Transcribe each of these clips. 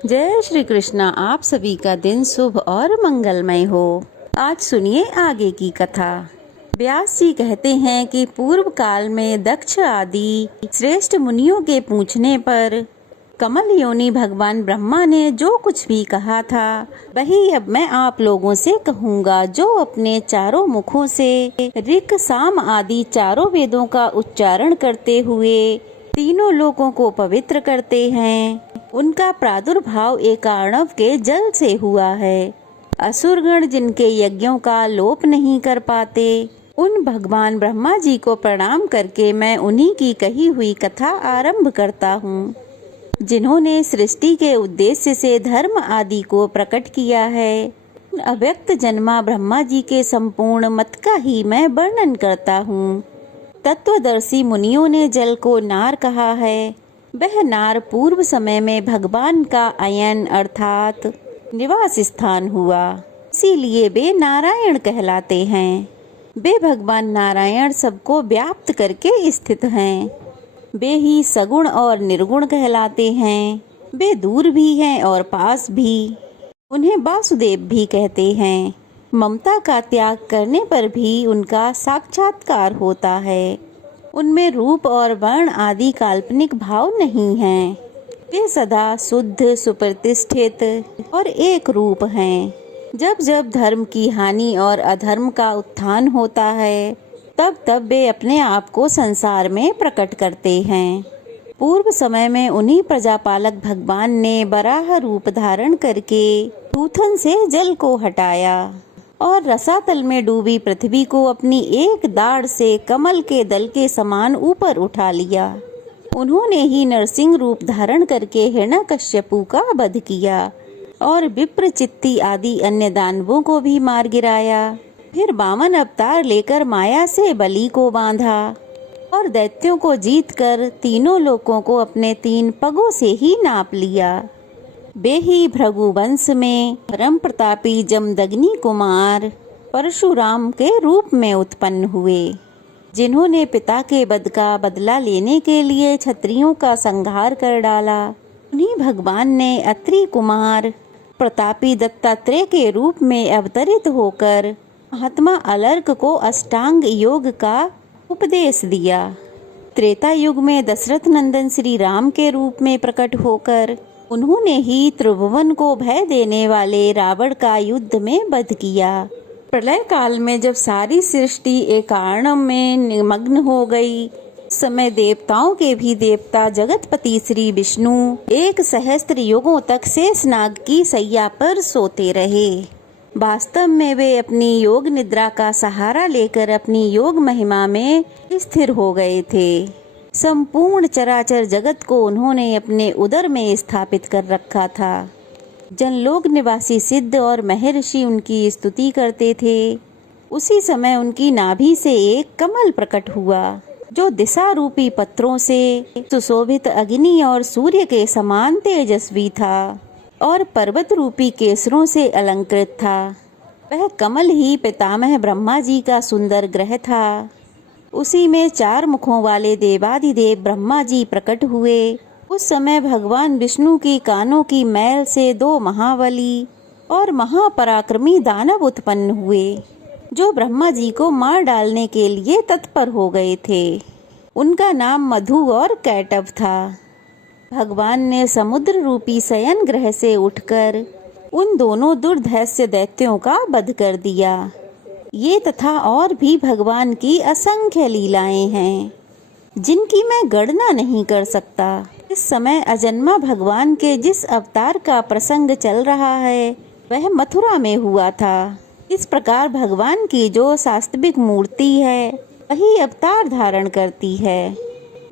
जय श्री कृष्णा। आप सभी का दिन शुभ और मंगलमय हो। आज सुनिए आगे की कथा। व्यास जी कहते हैं कि पूर्व काल में दक्ष आदि श्रेष्ठ मुनियों के पूछने पर कमल योनि भगवान ब्रह्मा ने जो कुछ भी कहा था वही अब मैं आप लोगों से कहूँगा, जो अपने चारों मुखों से ऋक साम आदि चारों वेदों का उच्चारण करते हुए तीनों लोकों को पवित्र करते हैं। उनका प्रादुर्भाव एकार्णव के जल से हुआ है। असुरगण जिनके यज्ञों का लोप नहीं कर पाते, उन भगवान ब्रह्मा जी को प्रणाम करके मैं उन्हीं की कही हुई कथा आरंभ करता हूँ, जिन्होंने सृष्टि के उद्देश्य से धर्म आदि को प्रकट किया है। अव्यक्त जन्मा ब्रह्मा जी के संपूर्ण मत का ही मैं वर्णन करता हूँ। तत्वदर्शी मुनियों ने जल को नार कहा है। वह नार पूर्व समय में भगवान का अयन अर्थात निवास स्थान हुआ, इसीलिए वे नारायण कहलाते हैं। वे भगवान नारायण सबको व्याप्त करके स्थित हैं। वे ही सगुण और निर्गुण कहलाते हैं। वे दूर भी हैं और पास भी। उन्हें वासुदेव भी कहते हैं। ममता का त्याग करने पर भी उनका साक्षात्कार होता है। उनमें रूप और वर्ण आदि काल्पनिक भाव नहीं हैं। वे सदा शुद्ध, सुप्रतिष्ठित और एक रूप हैं। जब जब धर्म की हानि और अधर्म का उत्थान होता है, तब तब वे अपने आप को संसार में प्रकट करते हैं। पूर्व समय में उन्हीं प्रजापालक भगवान ने वराह रूप धारण करके थूथन से जल को हटाया और रसातल में डूबी पृथ्वी को अपनी एक दाढ़ से कमल के दल के समान ऊपर उठा लिया। उन्होंने ही नरसिंह रूप धारण करके हिरण्यकश्यपु का वध किया और विप्रचित्ति आदि अन्य दानवों को भी मार गिराया। फिर वामन अवतार लेकर माया से बलि को बांधा और दैत्यों को जीतकर तीनों लोकों को अपने 3 पगों से ही नाप लिया। वे ही भृगुवंश में परम प्रतापी जमदग्नि कुमार परशुराम के रूप में उत्पन्न हुए, जिन्होंने पिता के वध का बदला लेने के लिए क्षत्रियों का संहार कर डाला। उन्हीं भगवान ने अत्रि कुमार प्रतापी दत्तात्रेय के रूप में अवतरित होकर महात्मा अलर्क को अष्टांग योग का उपदेश दिया। त्रेता युग में दशरथ नंदन श्री राम के रूप में प्रकट होकर उन्होंने ही त्रिभुवन को भय देने वाले रावण का युद्ध में वध किया। प्रलय काल में जब सारी सृष्टि एकार्णव में निमग्न हो गई, समय देवताओं के भी देवता जगतपति श्री विष्णु 1 सहस्त्र युगों तक शेषनाग की सैया पर सोते रहे। वास्तव में वे अपनी योग निद्रा का सहारा लेकर अपनी योग महिमा में स्थिर हो गए थे। संपूर्ण चराचर जगत को उन्होंने अपने उदर में स्थापित कर रखा था। जनलोक निवासी सिद्ध और महर्षि उनकी स्तुति करते थे। उसी समय उनकी नाभि से एक कमल प्रकट हुआ, जो दिशा रूपी पत्रों से सुशोभित अग्नि और सूर्य के समान तेजस्वी था और पर्वत रूपी केसरों से अलंकृत था। वह कमल ही पितामह ब्रह्मा जी का सुंदर ग्रह था। उसी में 4 मुखों वाले देवाधिदेव ब्रह्मा जी प्रकट हुए। उस समय भगवान विष्णु की कानों की मैल से 2 महाबली और महापराक्रमी दानव उत्पन्न हुए, जो ब्रह्मा जी को मार डालने के लिए तत्पर हो गए थे। उनका नाम मधु और कैटव था। भगवान ने समुद्र रूपी शयन ग्रह से उठकर उन दोनों दुर्धर्ष दैत्यों का वध कर दिया। ये तथा और भी भगवान की असंख्य लीलाएं हैं, जिनकी मैं गणना नहीं कर सकता। इस समय अजन्मा भगवान के जिस अवतार का प्रसंग चल रहा है, वह मथुरा में हुआ था। इस प्रकार भगवान की जो वास्तविक मूर्ति है, वही अवतार धारण करती है।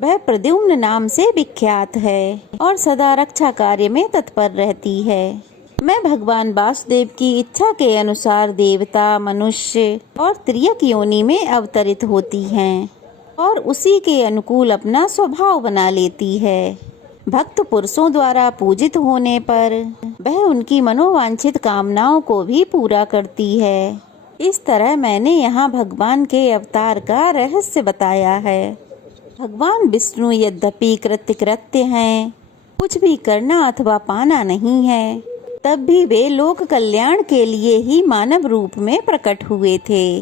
वह प्रद्युम्न नाम से विख्यात है और सदा रक्षा कार्य में तत्पर रहती है। मैं भगवान वासुदेव की इच्छा के अनुसार देवता, मनुष्य और त्रियक योनि में अवतरित होती हैं और उसी के अनुकूल अपना स्वभाव बना लेती है। भक्त पुरुषों द्वारा पूजित होने पर वह उनकी मनोवांछित कामनाओं को भी पूरा करती है। इस तरह मैंने यहाँ भगवान के अवतार का रहस्य बताया है। भगवान विष्णु यद्यपि कृत्य हैं, कुछ भी करना अथवा पाना नहीं है। तब भी वे लोक कल्याण के लिए ही मानव रूप में प्रकट हुए थे।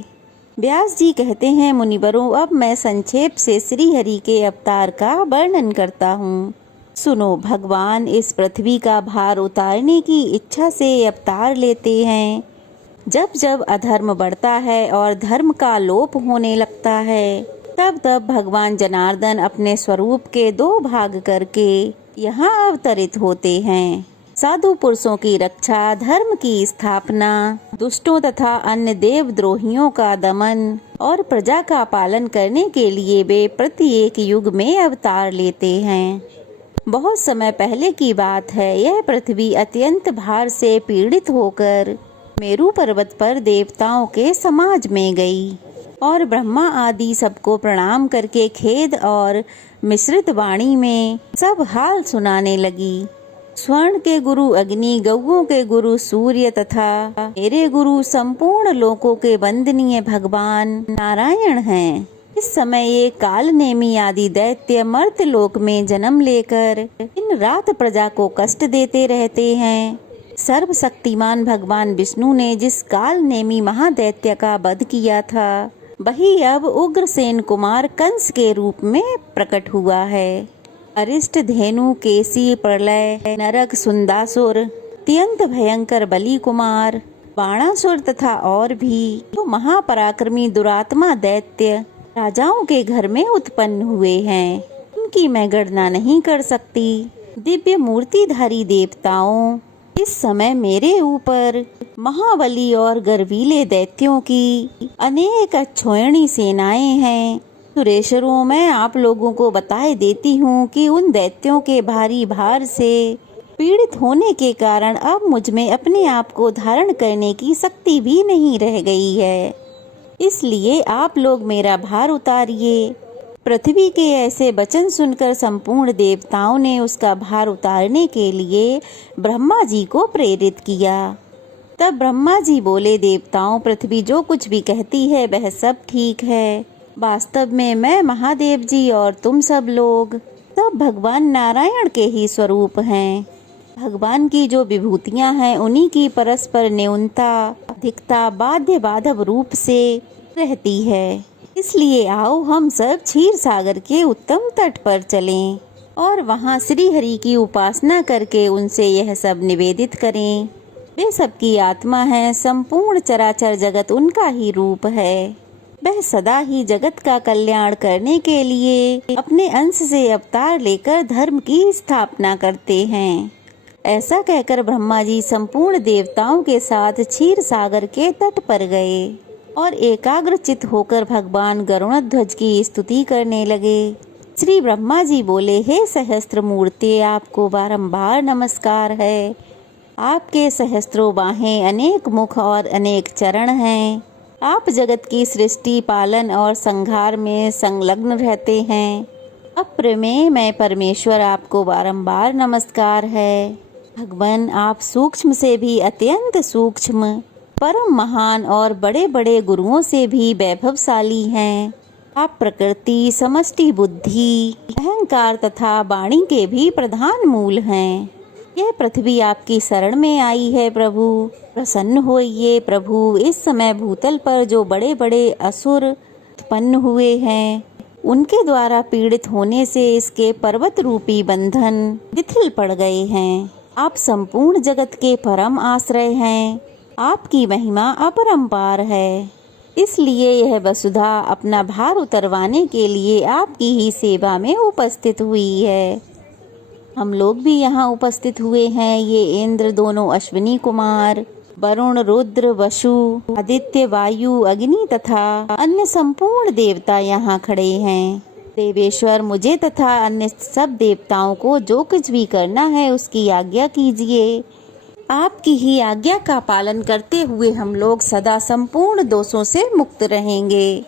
व्यास जी कहते हैं, मुनिवरों, अब मैं संक्षेप से श्री हरि के अवतार का वर्णन करता हूँ। सुनो, भगवान इस पृथ्वी का भार उतारने की इच्छा से अवतार लेते हैं। जब जब अधर्म बढ़ता है और धर्म का लोप होने लगता है, तब तब भगवान जनार्दन अपने स्वरूप के 2 भाग करके यहाँ अवतरित होते हैं। साधु पुरुषों की रक्षा, धर्म की स्थापना, दुष्टों तथा अन्य देवद्रोहियों का दमन और प्रजा का पालन करने के लिए वे प्रत्येक युग में अवतार लेते हैं। बहुत समय पहले की बात है। यह पृथ्वी अत्यंत भार से पीड़ित होकर मेरु पर्वत पर देवताओं के समाज में गई और ब्रह्मा आदि सबको प्रणाम करके खेद और मिश्रित वाणी में सब हाल सुनाने लगी। स्वर्ण के गुरु अग्नि, गौओं के गुरु सूर्य तथा मेरे गुरु संपूर्ण लोकों के वंदनीय भगवान नारायण हैं। इस समय ये काल नेमी आदि दैत्य मर्त्य लोक में जन्म लेकर दिन रात प्रजा को कष्ट देते रहते हैं। सर्वशक्तिमान भगवान विष्णु ने जिस काल नेमी महादैत्य का वध किया था, वही अब उग्रसेन कुमार कंस के रूप में प्रकट हुआ है। अरिष्ट, धेनु, केसी, प्रलय, नरक, सुंदासुर, अत्यंत भयंकर बलि कुमार, बाणासुर तथा और भी तो महापराक्रमी दुरात्मा दैत्य राजाओं के घर में उत्पन्न हुए हैं। उनकी मैं गणना नहीं कर सकती। दिव्य मूर्तिधारी देवताओं, इस समय मेरे ऊपर महाबली और गर्वीले दैत्यों की अनेक अक्षौहिणी सेनाएं हैं। सुरेश्वरों, मैं आप लोगों को बताए देती हूँ कि उन दैत्यों के भारी भार से पीड़ित होने के कारण अब मुझ में अपने आप को धारण करने की शक्ति भी नहीं रह गई है। इसलिए आप लोग मेरा भार उतारिए। पृथ्वी के ऐसे वचन सुनकर संपूर्ण देवताओं ने उसका भार उतारने के लिए ब्रह्मा जी को प्रेरित किया। तब ब्रह्मा जी बोले, देवताओं, पृथ्वी जो कुछ भी कहती है वह सब ठीक है। वास्तव में मैं महादेव जी और तुम सब लोग सब भगवान नारायण के ही स्वरूप हैं। भगवान की जो विभूतियां हैं उन्हीं की परस्पर न्यूनता, अधिकता, बाध्य बाधव रूप से रहती है। इसलिए आओ हम सब क्षीर सागर के उत्तम तट पर चलें और वहां श्री हरि की उपासना करके उनसे यह सब निवेदित करें। वे सबकी आत्मा है, संपूर्ण चराचर जगत उनका ही रूप है। वह सदा ही जगत का कल्याण करने के लिए अपने अंश से अवतार लेकर धर्म की स्थापना करते हैं। ऐसा कहकर ब्रह्मा जी संपूर्ण देवताओं के साथ क्षीर सागर के तट पर गए और एकाग्रचित होकर भगवान गरुड़ध्वज की स्तुति करने लगे। श्री ब्रह्मा जी बोले, हे सहस्त्र मूर्ति, आपको बारंबार नमस्कार है। आपके सहस्त्रों बाहें, अनेक मुख और अनेक चरण हैं। आप जगत की सृष्टि, पालन और संहार में संलग्न रहते हैं। अप्रमेय मैं परमेश्वर, आपको बारंबार नमस्कार है। भगवान, आप सूक्ष्म से भी अत्यंत सूक्ष्म, परम महान और बड़े बड़े गुरुओं से भी वैभवशाली हैं। आप प्रकृति, समष्टि बुद्धि, अहंकार तथा वाणी के भी प्रधान मूल हैं। यह पृथ्वी आपकी शरण में आई है प्रभु, प्रसन्न होइए प्रभु। इस समय भूतल पर जो बड़े बड़े असुर उत्पन्न हुए हैं, उनके द्वारा पीड़ित होने से इसके पर्वत रूपी बंधन शिथिल पड़ गए हैं। आप संपूर्ण जगत के परम आश्रय हैं। आपकी महिमा अपरंपार है। इसलिए यह वसुधा अपना भार उतरवाने के लिए आपकी ही सेवा में उपस्थित हुई है। हम लोग भी यहाँ उपस्थित हुए हैं। ये इंद्र, दोनों अश्विनी कुमार, वरुण, रुद्र, वसु, आदित्य, वायु, अग्नि तथा अन्य संपूर्ण देवता यहाँ खड़े हैं। देवेश्वर, मुझे तथा अन्य सब देवताओं को जो कुछ भी करना है उसकी आज्ञा कीजिए। आपकी ही आज्ञा का पालन करते हुए हम लोग सदा संपूर्ण दोषों से मुक्त रहेंगे।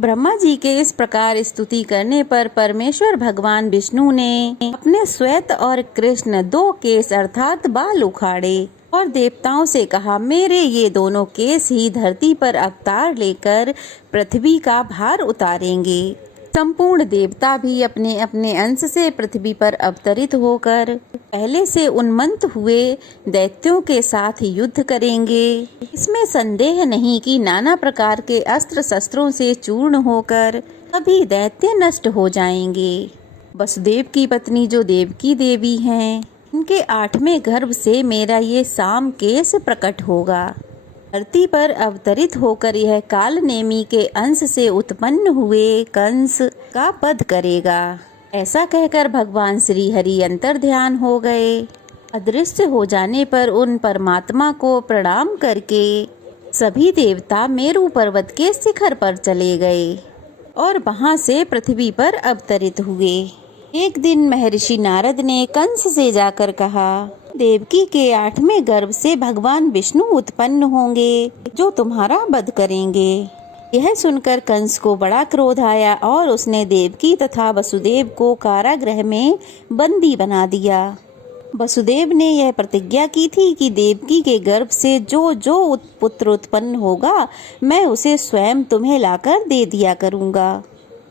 ब्रह्मा जी के इस प्रकार स्तुति करने पर परमेश्वर भगवान विष्णु ने अपने श्वेत और कृष्ण 2 केस अर्थात बाल उखाड़े और देवताओं से कहा, मेरे ये दोनों केस ही धरती पर अवतार लेकर पृथ्वी का भार उतारेंगे। संपूर्ण देवता भी अपने अपने अंश से पृथ्वी पर अवतरित होकर पहले से उन्मत्त हुए दैत्यों के साथ युद्ध करेंगे। इसमें संदेह नहीं कि नाना प्रकार के अस्त्र शस्त्रों से चूर्ण होकर सभी दैत्य नष्ट हो जाएंगे। वसुदेव की पत्नी जो देवकी देवी हैं, उनके 8वें गर्भ से मेरा ये साम केस प्रकट होगा। धरती पर अवतरित होकर यह काल नेमी के अंश से उत्पन्न हुए कंस का वध करेगा। ऐसा कहकर भगवान श्री हरि अंतर्ध्यान हो गए। अदृश्य हो जाने पर उन परमात्मा को प्रणाम करके सभी देवता मेरु पर्वत के शिखर पर चले गए और वहां से पृथ्वी पर अवतरित हुए। एक दिन महर्षि नारद ने कंस से जाकर कहा, देवकी के 8वें गर्भ से भगवान विष्णु उत्पन्न होंगे जो तुम्हारा वध करेंगे। यह सुनकर कंस को बड़ा क्रोध आया और उसने देवकी तथा वसुदेव को कारागृह में बंदी बना दिया। वसुदेव ने यह प्रतिज्ञा की थी कि देवकी के गर्भ से जो जो पुत्र उत्पन्न होगा मैं उसे स्वयं तुम्हें लाकर दे दिया करूँगा।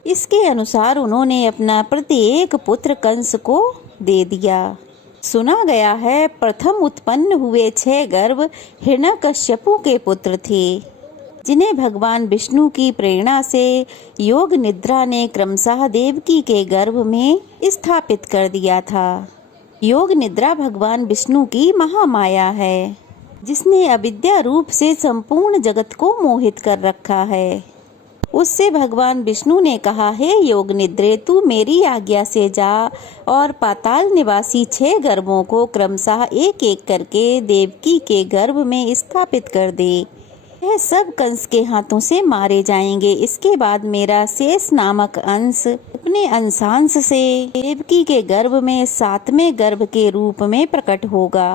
इसके अनुसार उन्होंने अपना प्रत्येक पुत्र कंस को दे दिया। सुना गया है प्रथम उत्पन्न हुए 6 गर्भ हिरण्यकश्यपु के पुत्र थे, जिन्हें भगवान विष्णु की प्रेरणा से योग निद्रा ने क्रमशः देवकी के गर्भ में स्थापित कर दिया था। योग निद्रा भगवान विष्णु की महामाया है, जिसने अविद्या रूप से संपूर्ण जगत को मोहित कर रखा है। उससे भगवान विष्णु ने कहा, हे योग निद्रे, तू मेरी आज्ञा से जा और पाताल निवासी 6 गर्भों को क्रमशः एक एक करके देवकी के गर्भ में स्थापित कर दे। यह सब कंस के हाथों से मारे जाएंगे। इसके बाद मेरा शेष नामक अंश अपने अंशांश से देवकी के गर्भ में 7वें गर्भ के रूप में प्रकट होगा।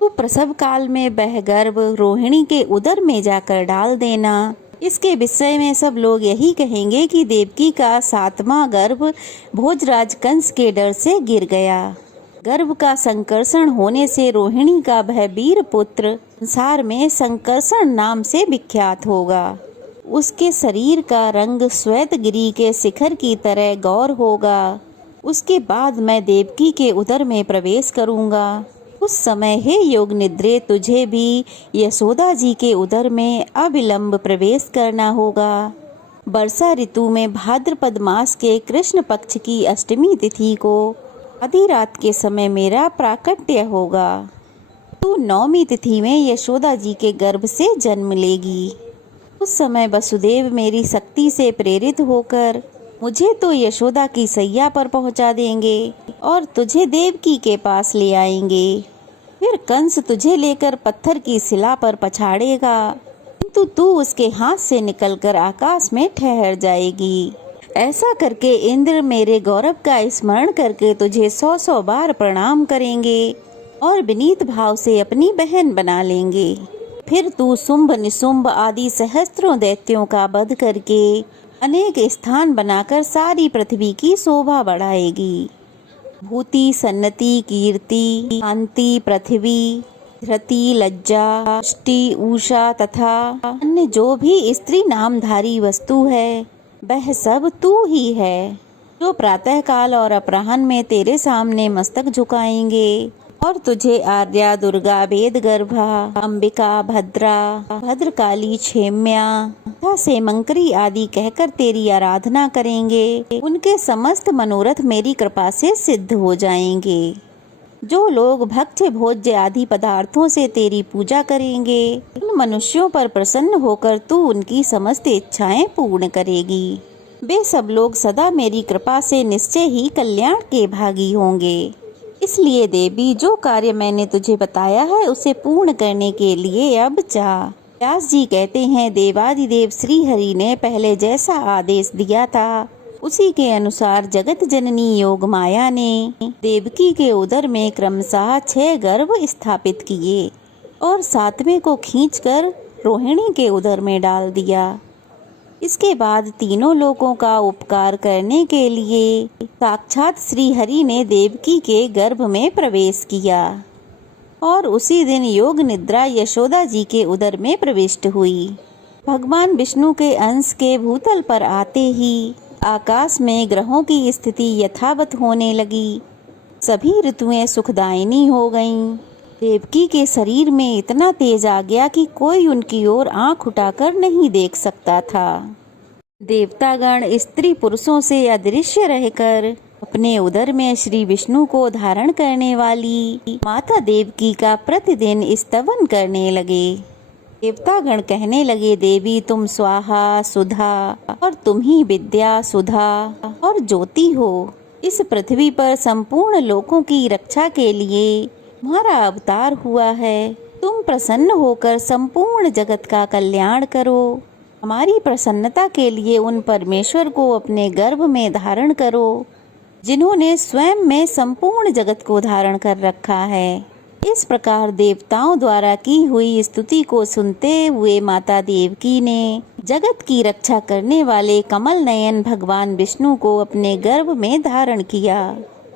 तू प्रसव काल में वह गर्भ रोहिणी के उदर में जाकर डाल देना। इसके विषय में सब लोग यही कहेंगे कि देवकी का 7वां गर्भ भोजराज कंस के डर से गिर गया। गर्भ का संकर्षण होने से रोहिणी का वह वीर पुत्र संसार में संकर्षण नाम से विख्यात होगा। उसके शरीर का रंग श्वेतगिरी के शिखर की तरह गौर होगा। उसके बाद मैं देवकी के उदर में प्रवेश करूंगा। उस समय हे योग निद्रे, तुझे भी यशोदा जी के उदर में अविलंब प्रवेश करना होगा। वर्षा ऋतु में भाद्रपद मास के कृष्ण पक्ष की अष्टमी तिथि को आधी रात के समय मेरा प्राकट्य होगा। तू 9वीं तिथि में यशोदा जी के गर्भ से जन्म लेगी। उस समय वसुदेव मेरी शक्ति से प्रेरित होकर मुझे तो यशोदा की सैया पर पहुंचा देंगे और तुझे देवकी के पास ले आएंगे। फिर कंस तुझे लेकर पत्थर की शिला पर पछाड़ेगा, किंतु तू उसके हाथ से निकलकर आकाश में ठहर जाएगी। ऐसा करके इंद्र मेरे गौरव का स्मरण करके तुझे 100 बार प्रणाम करेंगे और विनीत भाव से अपनी बहन बना लेंगे। फिर तू शुंभ निशुंभ आदि सहस्त्रों दैत्यों का वध करके अनेक स्थान बनाकर सारी पृथ्वी की शोभा बढ़ाएगी। भूति, सन्नति, कीर्ति, शांति, पृथ्वी, धृति, लज्जा, पुष्टि, उषा तथा अन्य जो भी स्त्री नामधारी वस्तु है वह सब तू ही है, जो प्रातः काल और अपराह्न में तेरे सामने मस्तक झुकाएंगे और तुझे आर्या, दुर्गा, वेद गर्भा, अंबिका, भद्रा, भद्रकाली, क्षेम्या तथा सेमंकरी आदि कहकर तेरी आराधना करेंगे। उनके समस्त मनोरथ मेरी कृपा से सिद्ध हो जाएंगे। जो लोग भक्ष्य भोज्य आदि पदार्थों से तेरी पूजा करेंगे, उन मनुष्यों पर प्रसन्न होकर तू उनकी समस्त इच्छाएं पूर्ण करेगी। वे सब लोग सदा मेरी कृपा से निश्चय ही कल्याण के भागी होंगे। इसलिए देवी, जो कार्य मैंने तुझे बताया है उसे पूर्ण करने के लिए अब चाह। व्यास जी कहते हैं, देवादिदेव श्री हरि ने पहले जैसा आदेश दिया था उसी के अनुसार जगत जननी योग माया ने देवकी के उदर में क्रमशः 6 गर्भ स्थापित किए और 7वें को खींचकर रोहिणी के उदर में डाल दिया। इसके बाद तीनों लोगों का उपकार करने के लिए साक्षात श्री हरि ने देवकी के गर्भ में प्रवेश किया और उसी दिन योग निद्रा यशोदा जी के उदर में प्रविष्ट हुई। भगवान विष्णु के अंश के भूतल पर आते ही आकाश में ग्रहों की स्थिति यथावत होने लगी। सभी ऋतुएं सुखदायिनी हो गईं। देवकी के शरीर में इतना तेज आ गया कि कोई उनकी ओर आंख उठाकर नहीं देख सकता था। देवतागण स्त्री पुरुषों से अदृश्य रहकर अपने उदर में श्री विष्णु को धारण करने वाली माता देवकी का प्रतिदिन स्तवन करने लगे। देवतागण कहने लगे, देवी तुम स्वाहा सुधा और तुम ही विद्या सुधा और ज्योति हो। इस पृथ्वी पर संपूर्ण लोकों की रक्षा के लिए तुम्हारा अवतार हुआ है। तुम प्रसन्न होकर संपूर्ण जगत का कल्याण करो। हमारी प्रसन्नता के लिए उन परमेश्वर को अपने गर्भ में धारण करो जिन्होंने स्वयं में संपूर्ण जगत को धारण कर रखा है। इस प्रकार देवताओं द्वारा की हुई स्तुति को सुनते हुए माता देवकी ने जगत की रक्षा करने वाले कमल नयन भगवान विष्णु को अपने गर्भ में धारण किया।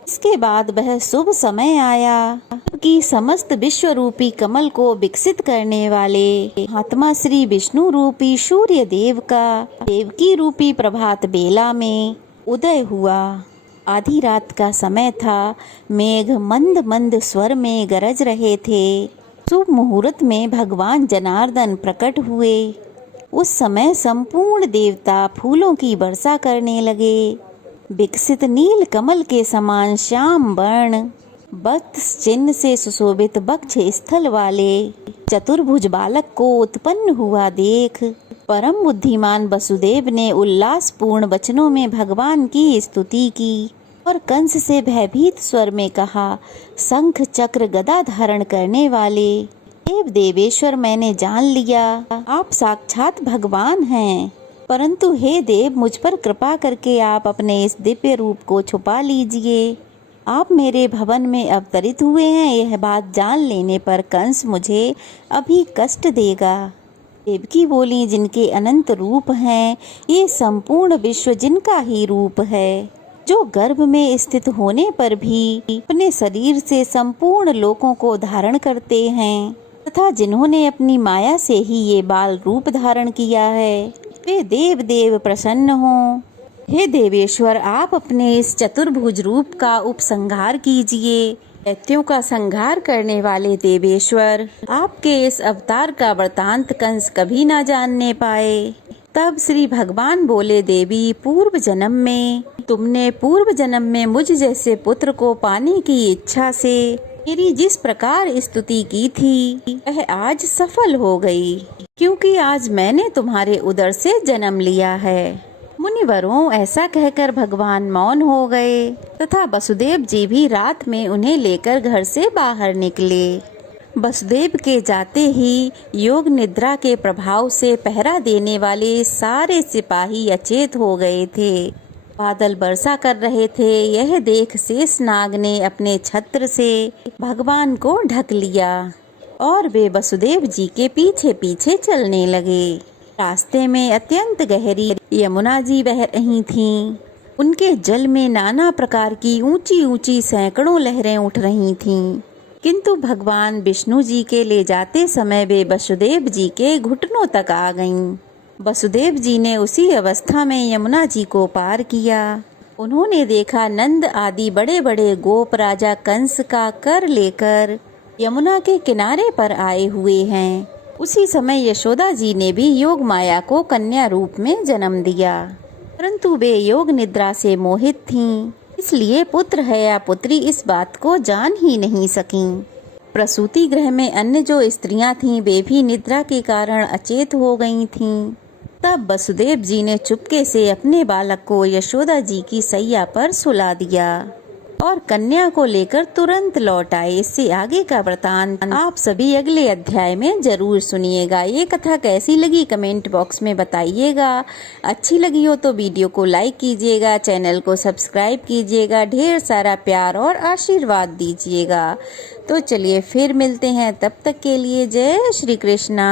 इसके बाद वह शुभ समय आया कि समस्त विश्व रूपी कमल को विकसित करने वाले महात्मा श्री विष्णु रूपी सूर्य देव का देवकी रूपी प्रभात बेला में उदय हुआ। आधी रात का समय था। मेघ मंद मंद स्वर में गरज रहे थे। शुभ मुहूर्त में भगवान जनार्दन प्रकट हुए। उस समय संपूर्ण देवता फूलों की वर्षा करने लगे। विकसित नील कमल के समान श्याम वर्ण वत्स चिन्ह से सुशोभित वक्ष स्थल वाले चतुर्भुज बालक को उत्पन्न हुआ देख परम बुद्धिमान वसुदेव ने उल्लासपूर्ण वचनों में भगवान की स्तुति की और कंस से भयभीत स्वर में कहा, शंख चक्र गदा धारण करने वाले देव देवेश्वर, मैंने जान लिया आप साक्षात भगवान हैं। परंतु हे देव, मुझ पर कृपा करके आप अपने इस दिव्य रूप को छुपा लीजिए। आप मेरे भवन में अवतरित हुए हैं, यह बात जान लेने पर कंस मुझे अभी कष्ट देगा। देवकी बोली, जिनके अनंत रूप हैं, ये संपूर्ण विश्व जिनका ही रूप है, जो गर्भ में स्थित होने पर भी अपने शरीर से संपूर्ण लोकों को धारण करते हैं तथा जिन्होंने अपनी माया से ही ये बाल रूप धारण किया है, वे देव देव प्रसन्न हों। हे देवेश्वर, आप अपने इस चतुर्भुज रूप का उपसंहार कीजिए। दैत्यों का संहार करने वाले देवेश्वर, आपके इस अवतार का वृतांत कंस कभी ना जानने पाए। तब श्री भगवान बोले, देवी, पूर्व जन्म में तुमने पूर्व जन्म में मुझ जैसे पुत्र को पाने की इच्छा से मेरी जिस प्रकार स्तुति की थी, वह आज सफल हो गई, क्योंकि आज मैंने तुम्हारे उदर से जन्म लिया है। मुनिवरों, ऐसा कहकर भगवान मौन हो गए तथा वसुदेव जी भी रात में उन्हें लेकर घर से बाहर निकले। वसुदेव के जाते ही योग निद्रा के प्रभाव से पहरा देने वाले सारे सिपाही अचेत हो गए थे। बादल वर्षा कर रहे थे। यह देख शेषनाग ने अपने छत्र से भगवान को ढक लिया और वे वसुदेव जी के पीछे पीछे चलने लगे। रास्ते में अत्यंत गहरी यमुना जी बह रही थीं। उनके जल में नाना प्रकार की ऊंची ऊंची सैकड़ों लहरें उठ रही थीं, किंतु भगवान विष्णु जी के ले जाते समय वे वसुदेव जी के घुटनों तक आ गईं। वसुदेव जी ने उसी अवस्था में यमुना जी को पार किया। उन्होंने देखा नंद आदि बड़े बड़े गोप राजा कंस का कर लेकर यमुना के किनारे पर आए हुए हैं। उसी समय यशोदा जी ने भी योग माया को कन्या रूप में जन्म दिया, परंतु वे योग निद्रा से मोहित थीं, इसलिए पुत्र है या पुत्री इस बात को जान ही नहीं सकीं। प्रसूति गृह में अन्य जो स्त्रियां थीं, वे भी निद्रा के कारण अचेत हो गई थीं। तब वसुदेव जी ने चुपके से अपने बालक को यशोदा जी की सैया पर सुला दिया और कन्या को लेकर तुरंत लौट आए। इससे आगे का वृतांत आप सभी अगले अध्याय में जरूर सुनिएगा। ये कथा कैसी लगी कमेंट बॉक्स में बताइएगा। अच्छी लगी हो तो वीडियो को लाइक कीजिएगा, चैनल को सब्सक्राइब कीजिएगा, ढेर सारा प्यार और आशीर्वाद दीजिएगा। तो चलिए फिर मिलते हैं, तब तक के लिए जय श्री कृष्णा।